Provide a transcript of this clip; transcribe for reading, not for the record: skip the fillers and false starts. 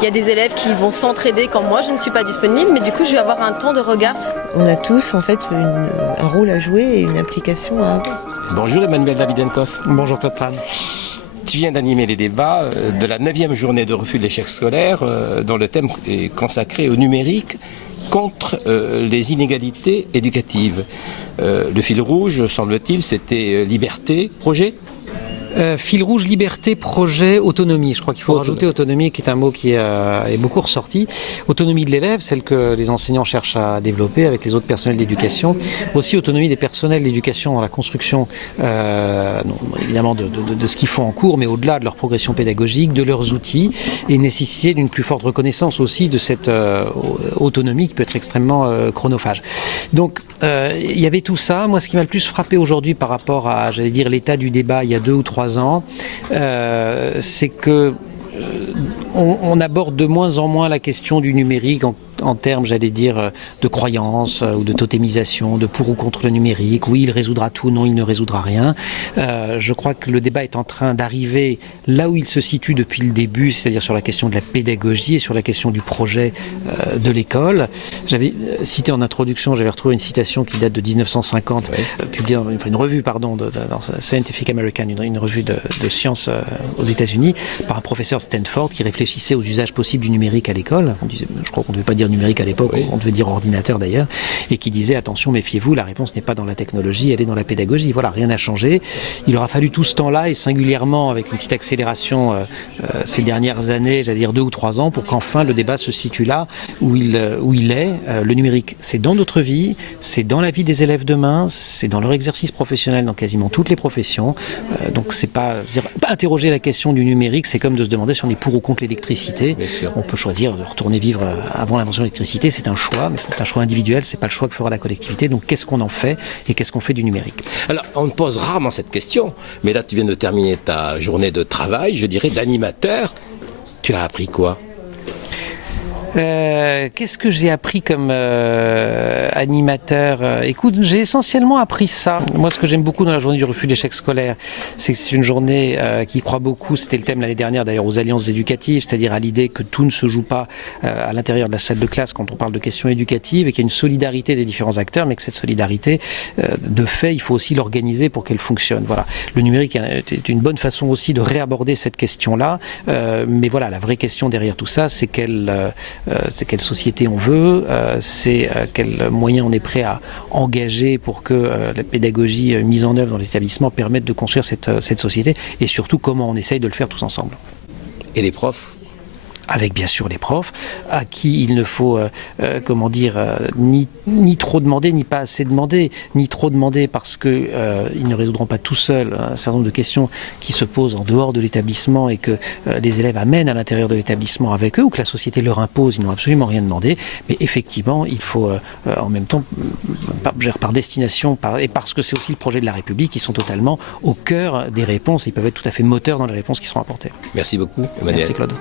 Il y a des élèves qui vont s'entraider quand moi je ne suis pas disponible, mais du coup je vais avoir un temps de regard. On a tous en fait un rôle à jouer et une implication à avoir. Bonjour Emmanuel Davidenkoff. Bonjour Claude Tran. Tu viens d'animer les débats de la 9e journée de refus de l'échec scolaire dont le thème est consacré au numérique contre les inégalités éducatives. Le fil rouge, semble-t-il, c'était liberté, projet. Fil rouge, liberté, projet, autonomie. Je crois qu'il faut rajouter autonomie, qui est un mot qui est beaucoup ressorti. Autonomie de l'élève, celle que les enseignants cherchent à développer avec les autres personnels d'éducation. Aussi autonomie des personnels d'éducation dans la construction, évidemment, de ce qu'ils font en cours, mais au-delà de leur progression pédagogique, de leurs outils, et nécessité d'une plus forte reconnaissance aussi de cette autonomie qui peut être extrêmement chronophage. Donc, il y avait tout ça. Moi, ce qui m'a le plus frappé aujourd'hui par rapport à, j'allais dire, l'état du débat il y a 2 ou 3 ans, c'est que on aborde de moins en moins la question du numérique en termes, j'allais dire, de croyance ou de totémisation, de pour ou contre le numérique. Oui, il résoudra tout, non, il ne résoudra rien. Je crois que le débat est en train d'arriver là où il se situe depuis le début, c'est-à-dire sur la question de la pédagogie et sur la question du projet de l'école. J'avais cité en introduction, j'avais retrouvé une citation qui date de 1950, publiée dans une revue, dans Scientific American, une revue de sciences aux États-Unis, par un professeur de Stanford qui réfléchissait aux usages possibles du numérique à l'école. Je crois qu'on ne devait pas dire numérique à l'époque, on devait dire ordinateur d'ailleurs, et qui disait attention, méfiez-vous, la réponse n'est pas dans la technologie, elle est dans la pédagogie. Voilà, rien n'a changé. Il aura fallu tout ce temps-là, et singulièrement avec une petite accélération ces dernières années, j'allais dire 2 ou 3 ans, pour qu'enfin le débat se situe là où il est. Le numérique, c'est dans notre vie, c'est dans la vie des élèves demain, c'est dans leur exercice professionnel dans quasiment toutes les professions. Donc c'est pas interroger la question du numérique, c'est comme de se demander si on est pour ou contre l'électricité. On peut choisir de retourner vivre avant l'invention de l'électricité, c'est un choix, mais c'est un choix individuel, c'est pas le choix que fera la collectivité. Donc qu'est-ce qu'on en fait et qu'est-ce qu'on fait du numérique? Alors on pose rarement cette question, mais là tu viens de terminer ta journée de travail, je dirais d'animateur. Tu as appris quoi? Qu'est-ce que j'ai appris comme animateur? Écoute, j'ai essentiellement appris ça. Moi, ce que j'aime beaucoup dans la journée du refus de l'échec scolaire, c'est que c'est une journée qui croit beaucoup, c'était le thème l'année dernière d'ailleurs, aux alliances éducatives, c'est-à-dire à l'idée que tout ne se joue pas à l'intérieur de la salle de classe quand on parle de questions éducatives, et qu'il y a une solidarité des différents acteurs, mais que cette solidarité, de fait, il faut aussi l'organiser pour qu'elle fonctionne. Voilà. Le numérique est une bonne façon aussi de réaborder cette question-là, mais voilà, la vraie question derrière tout ça, c'est c'est quelle société on veut, c'est quels moyens on est prêt à engager pour que la pédagogie mise en œuvre dans les établissements permette de construire cette société, et surtout comment on essaye de le faire tous ensemble. Et les profs? Avec bien sûr les profs, à qui il ne faut ni trop demander, ni pas assez demander, ni trop demander parce que ils ne résoudront pas tout seuls un certain nombre de questions qui se posent en dehors de l'établissement et que les élèves amènent à l'intérieur de l'établissement avec eux, ou que la société leur impose, ils n'ont absolument rien demandé. Mais effectivement, il faut en même temps, par destination, et parce que c'est aussi le projet de la République, ils sont totalement au cœur des réponses, ils peuvent être tout à fait moteurs dans les réponses qui seront apportées. Merci beaucoup, Emmanuel. Merci Claude.